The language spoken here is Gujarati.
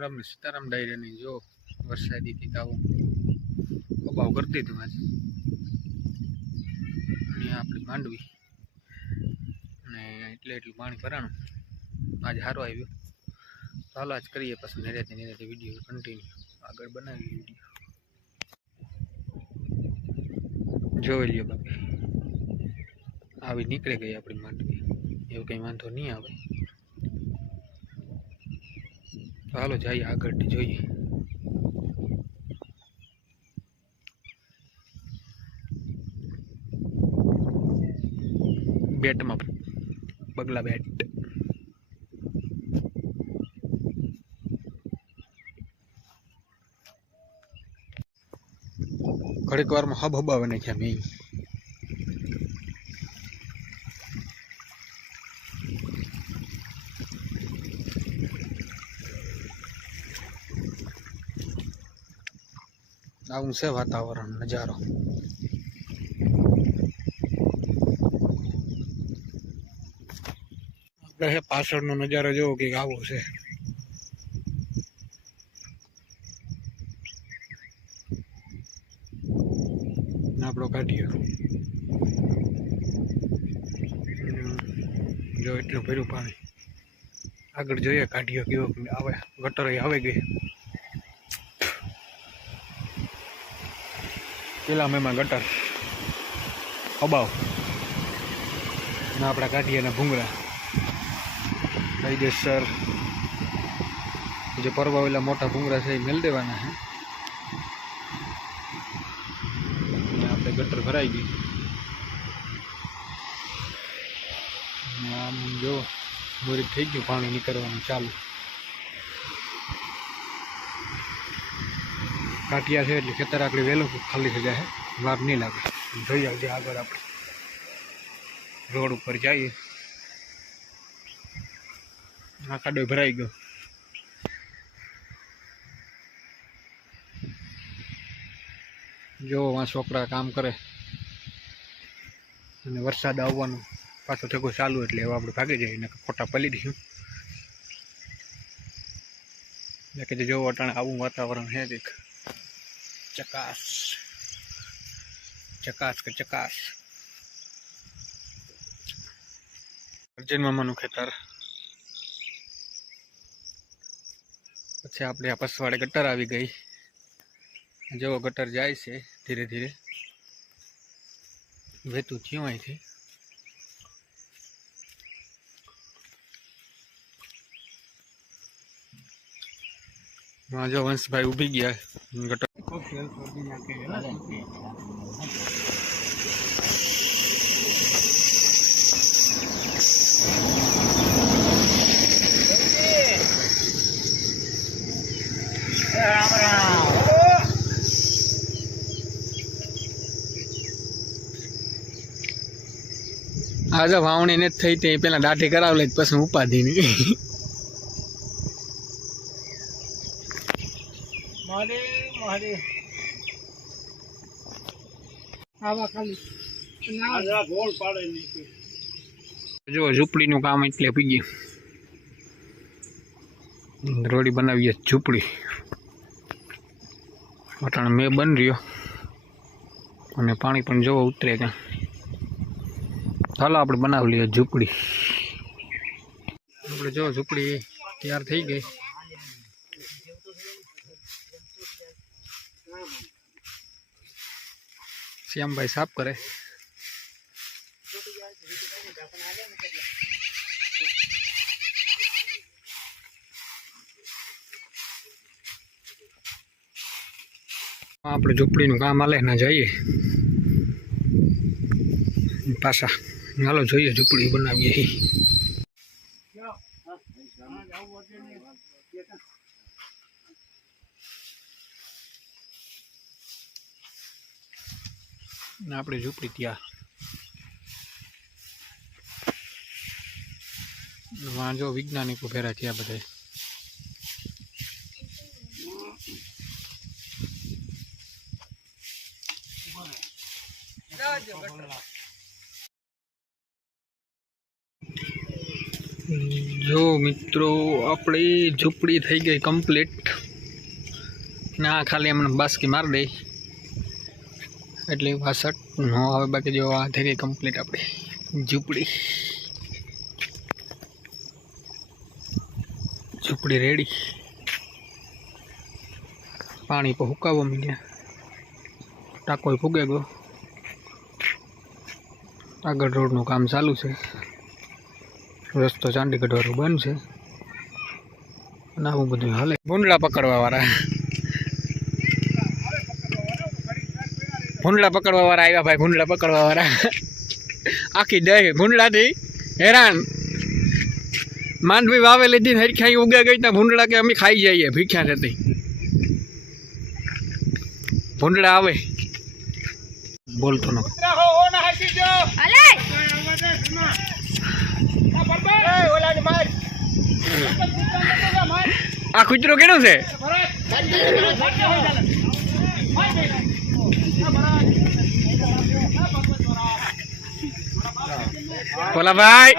રામ સીતારામ ડાયરાની જો વરસાદી થી આવું અભાવ કરતી હતી આજે અને આપણી માંડવી અને એટલું પાણી ભરાણું આજ સારું આવ્યું. ચાલો આજ કરીએ પછી નિરાતે વિડીયો કન્ટિન્યુ આગળ બનાવીએ. વિડીયો જોઈ લ્યો બાકી આવી નીકળી ગઈ આપણી માંડવી, એવું કંઈ વાંધો નહીં આવે. ચાલો જઈએ આગળ જોઈએ. બેટમાં બગલા બેટ ઘડીક વારમાં હબ હબાવે નાખ્યા મેં. આવું છે વાતાવરણ, નજારો. પાછળનો નજારો જોવો કે આવો છે. આપણો કાઢ્યો જો એટલું ભર્યું પાણી. આગળ જોઈએ કાઢ્યો કેવો આવે. ગટર આવે ગઈ પેલા મેમાં ગટર અબાવ ના આપણા કાઢીએ ભૂંગળા કાયદેસર જે પરવાવેલા મોટા ભૂંગળા છે એ મેળ દેવાના છે. આપણે ગટર ભરાઈ ગઈ. આમ જો બોરી થઈ ગયું, પાણી નીકળવાનું ચાલુ. કાટિયા છે એટલે ખેતર આકડી વહેલું ખાલી થઈ જાય, વાર નહીં લાગે. જોઈએ આજે આગળ આપણે રોડ ઉપર જઈએ. આ ખાડો ભરાઈ ગયો. જો આ છોકરા કામ કરે અને વરસાદ આવવાનો પાછો થકો ચાલુ એટલે હવે આપણે ભાગી જઈએ ને ખોટા પલી દઈશું. કે જો અટાણે આવું વાતાવરણ છે દેખ ચકાસ ચકાસ કે ચકાસ. અર્જુન મામાનું ખેતર. પછી આપણે આ પસવાડે ગટર આવી ગઈ. જો ગટર જાય છે ધીરે ધીરે વહેતું થયું અહીંથી. જો વંશભાઈ ઉભી ગયા ગટર. આજે વાવણી ને થઈ તે પેલા દાઢી કરાવ લે પછી ઉપાધિ નહીં. જો ઝૂંપડીનું કામ એટલે પી ગયું. રોડી બનાવીએ ઝૂંપડી. અટાણે મેં બન રહ્યો અને પાણી પણ જોવો ઉતરે ત્યાં. ચાલો આપણે બનાવી લઈએ ઝૂંપડી. આપણે જો ઝૂંપડી તૈયાર થઈ ગઈ. શ્યામભાઈ સાફ કરે. આપણે ઝૂંપડીનું કામ હાલે ના જઈએ પાછા. હાલો જોઈએ ઝૂંપડી બનાવીએ. આપણે ઝૂંપડી ત્યાં વાંજો વૈજ્ઞાનિકો ભેરા થયા બધા. જો મિત્રો આપણી ઝૂંપડી થઈ ગઈ કમ્પ્લીટ ને આ ખાલી હમણાં બાસ્કી મારી દઈ એટલે વાસટ ન હવે બાકી જો આ થઈ ગઈ કમ્પ્લીટ આપણી ઝૂંપડી રેડી પાણી પર હુકાવવા માંડ્યા ટાંકો ફૂગે ગયો આગળ રોડનું કામ ચાલુ છે રસ્તો ચાંદીગઢ વાળો બંધ છે અને આવું બધું હાલે ભૂંડલા પકડવા વાળા આવ્યા ભાઈ ભૂંડલા પકડવા વાળા આખી દહીં ભૂંડલાથી હેરાન માંડવી વાવે લીધી હરખાઈ ઉગે ગઈ ત્યાં ભૂંડલા કે અમે ખાઈ જઈએ ભીખ્યા થતી ભૂંડલા આવે બોલતો ન આ કૂતરો કેનો છે બોલા ભાઈ